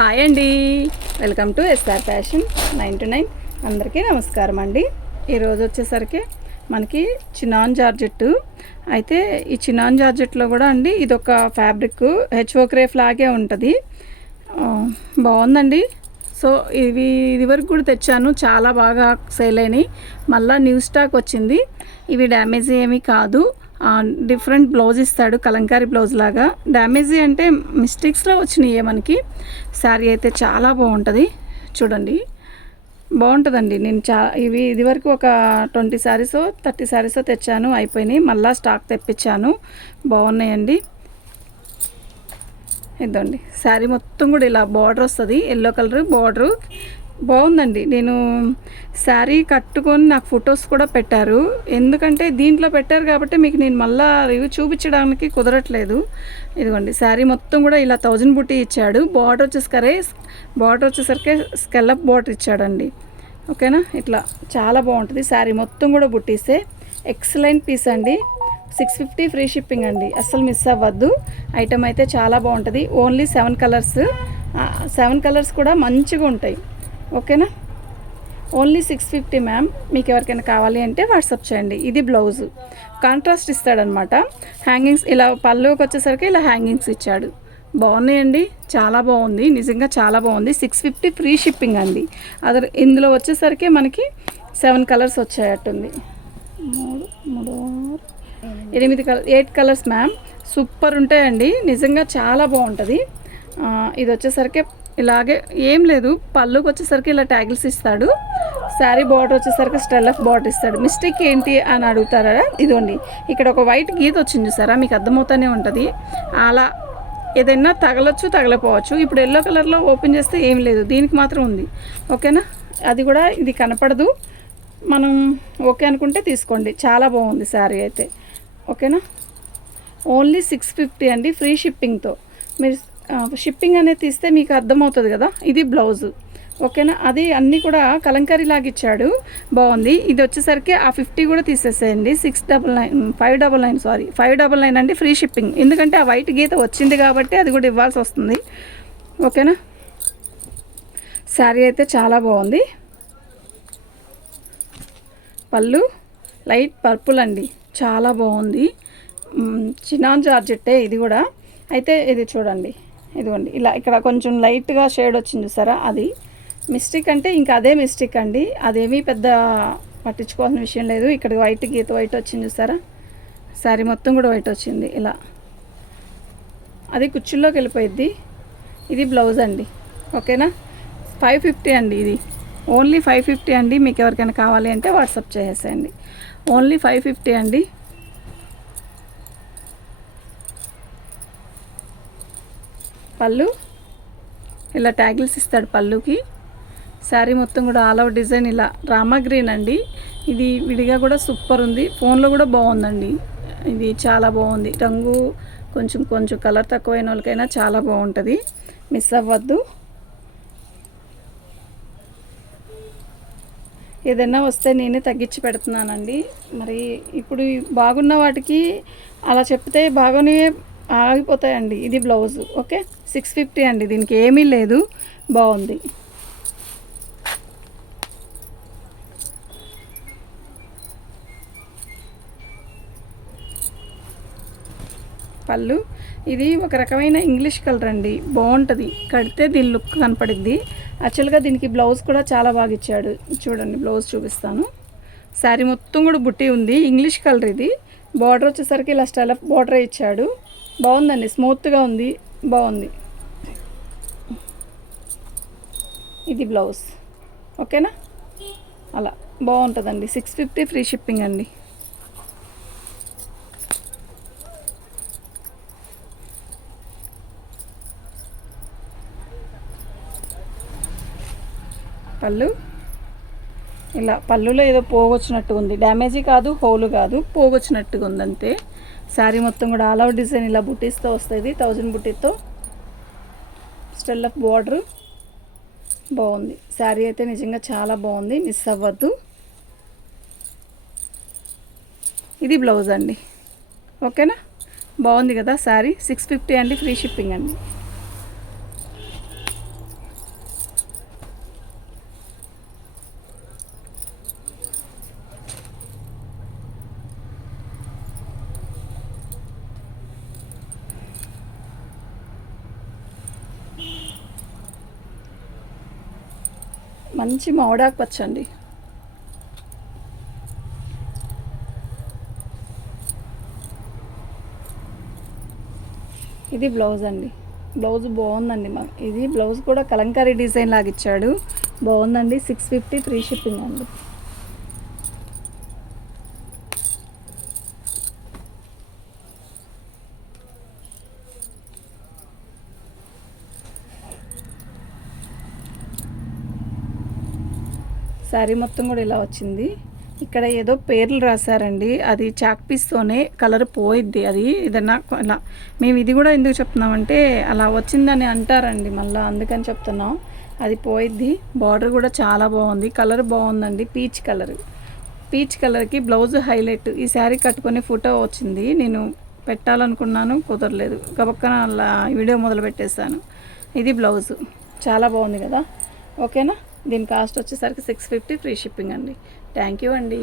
Hi అండి, welcome to SR fashion 9 to 9. అందరికీ నమస్కారం అండి. ఈరోజు వచ్చేసరికి మనకి చినాన్ జార్జెట్. అయితే ఈ చినాన్ జార్జెట్లో కూడా అండి ఇదొక ఫ్యాబ్రిక్ హెచ్ఓ క్రేఫ్ లాగే ఉంటుంది. బాగుందండి. సో ఇది వరకు కూడా తెచ్చాను, చాలా బాగా సేల్ అయినాయి. మళ్ళీ న్యూ స్టాక్ వచ్చింది. ఇవి డ్యామేజ్ ఏమీ కాదు. డిఫరెంట్ బ్లౌజ్ ఇస్తాడు, కలంకారీ బ్లౌజ్ లాగా. డ్యామేజీ అంటే మిస్టేక్స్లో వచ్చినాయి మనకి. శారీ అయితే చాలా బాగుంటుంది, చూడండి బాగుంటుందండి. నేను ఇది వరకు ఒక 20 శారీసో 30 శారీసో తెచ్చాను, అయిపోయినాయి. మళ్ళీ స్టాక్ తెప్పించాను, బాగున్నాయండి. ఇదండి శారీ మొత్తం కూడా ఇలా బార్డర్ వస్తుంది, ఎల్లో కలర్ బార్డరు. బాగుందండి. నేను శారీ కట్టుకొని నాకు ఫొటోస్ కూడా పెట్టారు, ఎందుకంటే దీంట్లో పెట్టారు కాబట్టి మీకు నేను మళ్ళీ రివ్యూ చూపించడానికి కుదరట్లేదు. ఇదిగోండి శారీ మొత్తం కూడా ఇలా 1000 బుట్టి ఇచ్చాడు. బార్డర్ వచ్చేసరికి స్కెల్లప్ బార్డర్ ఇచ్చాడండి. ఓకేనా, ఇట్లా చాలా బాగుంటుంది. శారీ మొత్తం కూడా బుట్టీసే. ఎక్సలెంట్ పీస్ అండి. 650 ఫ్రీ షిప్పింగ్ అండి, అస్సలు మిస్ అవ్వద్దు. ఐటమ్ అయితే చాలా బాగుంటుంది. ఓన్లీ 7 కలర్స్, 7 కలర్స్ కూడా మంచిగా ఉంటాయి. ఓకేనా, ఓన్లీ 650 మ్యామ్. మీకు ఎవరికైనా కావాలి అంటే వాట్సాప్ చేయండి. ఇది బ్లౌజు కాంట్రాస్ట్ ఇస్తాడనమాట. హ్యాంగింగ్స్ ఇలా పళ్ళుకి వచ్చేసరికి ఇలా హ్యాంగింగ్స్ ఇచ్చాడు. బాగున్నాయండి, చాలా బాగుంది, నిజంగా చాలా బాగుంది. 650 ఫ్రీ షిప్పింగ్ అండి. ఇందులో వచ్చేసరికి మనకి 7 కలర్స్ వచ్చాయట్టుంది. 8 colours ma'am. సూపర్ ఉంటాయండి, నిజంగా చాలా బాగుంటుంది. ఇది వచ్చేసరికి ఇలాగే ఏం లేదు, పళ్ళుకి వచ్చేసరికి ఇలా ట్యాగిల్స్ ఇస్తాడు. శారీ బార్డర్ వచ్చేసరికి స్టెల్లఫ్ బార్డర్ ఇస్తాడు. మిస్టేక్ ఏంటి అని అడుగుతారా? ఇదిగోండి ఇక్కడ ఒక వైట్ గీత వచ్చింది చూసారా, మీకు అర్థమవుతూనే ఉంటుంది. అలా ఏదైనా తగలొచ్చు, తగలపోవచ్చు. ఇప్పుడు ఎల్లో కలర్లో ఓపెన్ చేస్తే ఏం లేదు, దీనికి మాత్రం ఉంది. ఓకేనా, అది కూడా ఇది కనపడదు. మనం ఓకే అనుకుంటే తీసుకోండి, చాలా బాగుంది శారీ అయితే. ఓకేనా, ఓన్లీ 650 అండి, ఫ్రీ షిప్పింగ్తో. మీరు షిప్పింగ్ అనేది తీస్తే మీకు అర్థమవుతుంది కదా. ఇది బ్లౌజు. ఓకేనా, అది అన్నీ కూడా కలంకారీ లాగా ఇచ్చాడు, బాగుంది. ఇది వచ్చేసరికి ఆ 50 కూడా తీసేసేయండి. 599 అండి, ఫ్రీ షిప్పింగ్. ఎందుకంటే ఆ వైట్ గీత వచ్చింది కాబట్టి అది కూడా ఇవ్వాల్సి వస్తుంది. ఓకేనా, శారీ అయితే చాలా బాగుంది. పళ్ళు లైట్ పర్పుల్ అండి, చాలా బాగుంది. చినాన్ జార్జెట్టే ఇది కూడా. అయితే ఇది చూడండి, ఇదిగోండి ఇలా ఇక్కడ కొంచెం లైట్గా షేడ్ వచ్చింది చూసారా, అది మిస్టేక్ అంటే ఇంకా అదే మిస్టేక్ అండి, అదేమీ పెద్ద పట్టించుకోవాల్సిన విషయం లేదు. ఇక్కడ వైట్ గీత వైట్ వచ్చింది చూసారా, శారీ మొత్తం కూడా వైట్ వచ్చింది ఇలా, అది కుచ్చుల్లోకి వెళ్ళిపోయిద్ది. ఇది బ్లౌజ్ అండి. ఓకేనా, 550 అండి, ఇది ఓన్లీ 550 అండి. మీకు ఎవరికైనా కావాలి అంటే వాట్సాప్ చేసేయండి. ఓన్లీ 550 అండి. పళ్ళు ఇలా ట్యాగిల్స్ ఇస్తాడు పళ్ళుకి. శారీ మొత్తం కూడా ఆల్ ఓవర్ డిజైన్ ఇలా రామా గ్రీన్ అండి. ఇది విడిగా కూడా సూపర్ ఉంది, ఫోన్లో కూడా బాగుందండి. ఇది చాలా బాగుంది రంగు. కొంచెం కలర్ తక్కువైన వాళ్ళకైనా చాలా బాగుంటుంది, మిస్ అవ్వద్దు. ఏదైనా వస్తే నేనే తగ్గించి పెడుతున్నానండి. మరి ఇప్పుడు బాగున్న వాటికి అలా చెప్తే బాగానే ఆగిపోతాయండి. ఇది బ్లౌజు. ఓకే, 650 అండి, దీనికి ఏమీ లేదు, బాగుంది. పళ్ళు ఇది ఒక రకమైన ఇంగ్లీష్ కలర్ అండి, బాగుంటుంది. కడితే దీని లుక్ కనపడిద్ది. యాక్చువల్గా దీనికి బ్లౌజ్ కూడా చాలా బాగా ఇచ్చాడు. చూడండి బ్లౌజ్ చూపిస్తాను. శారీ మొత్తం కూడా బుట్టి ఉంది, ఇంగ్లీష్ కలర్. ఇది బార్డర్ వచ్చేసరికి ఇలా స్టైల్ ఆఫ్ బార్డరే ఇచ్చాడు. బాగుందండి, స్మూత్గా ఉంది, బాగుంది. ఇది బ్లౌజ్. ఓకేనా, అలా బాగుంటుందండి. 650 ఫ్రీ షిప్పింగ్ అండి. పళ్ళు ఇలా, పళ్ళులో ఏదో పోగొచ్చినట్టుగా ఉంది, డ్యామేజీ కాదు, హోలు కాదు, పోగొచ్చినట్టుగా ఉంది అంతే. శారీ మొత్తం కూడా ఆల్ అవుట్ డిజైన్ ఇలా బుట్టీస్తో వస్తుంది, 1000 బుట్టీతో స్టెల్ ఆఫ్ బార్డర్. బాగుంది శారీ అయితే, నిజంగా చాలా బాగుంది, మిస్ అవ్వద్దు. ఇది బ్లౌజ్ అండి. ఓకేనా, బాగుంది కదా శారీ. 650 అండి, ఫ్రీ షిప్పింగ్ అండి. మంచి మామిడాకు పచ్చ అండి. ఇది బ్లౌజ్ అండి. బ్లౌజ్ బాగుందండి. ఇది బ్లౌజ్ కూడా కలంకారీ డిజైన్ లాగా ఇచ్చాడు. బాగుందండి. 650 ఫ్రీ షిప్పింగ్ అండి. శారీ మొత్తం కూడా ఇలా వచ్చింది. ఇక్కడ ఏదో పేర్లు రాశారండి. అది చాక్ పీస్తోనే కలర్ పోయిద్ది. అది ఏదన్నా అలా మేము ఇది కూడా ఎందుకు చెప్తున్నామంటే అలా వచ్చిందని అంటారండి మళ్ళీ, అందుకని చెప్తున్నాం. అది పోయిద్ది. బార్డర్ కూడా చాలా బాగుంది. కలర్ బాగుందండి. Peach colour. పీచ్ కలర్కి బ్లౌజ్ హైలైట్. ఈ శారీ కట్టుకునే ఫోటో వచ్చింది. నేను పెట్టాలనుకున్నాను, కుదరలేదు. గబక్కన అలా వీడియో మొదలు పెట్టేశాను. ఇది బ్లౌజు. చాలా బాగుంది కదా. ఓకేనా. దీని కాస్ట్ వచ్చేసరికి 650 ఫ్రీ షిప్పింగ్ అండి. థ్యాంక్ యూ అండి.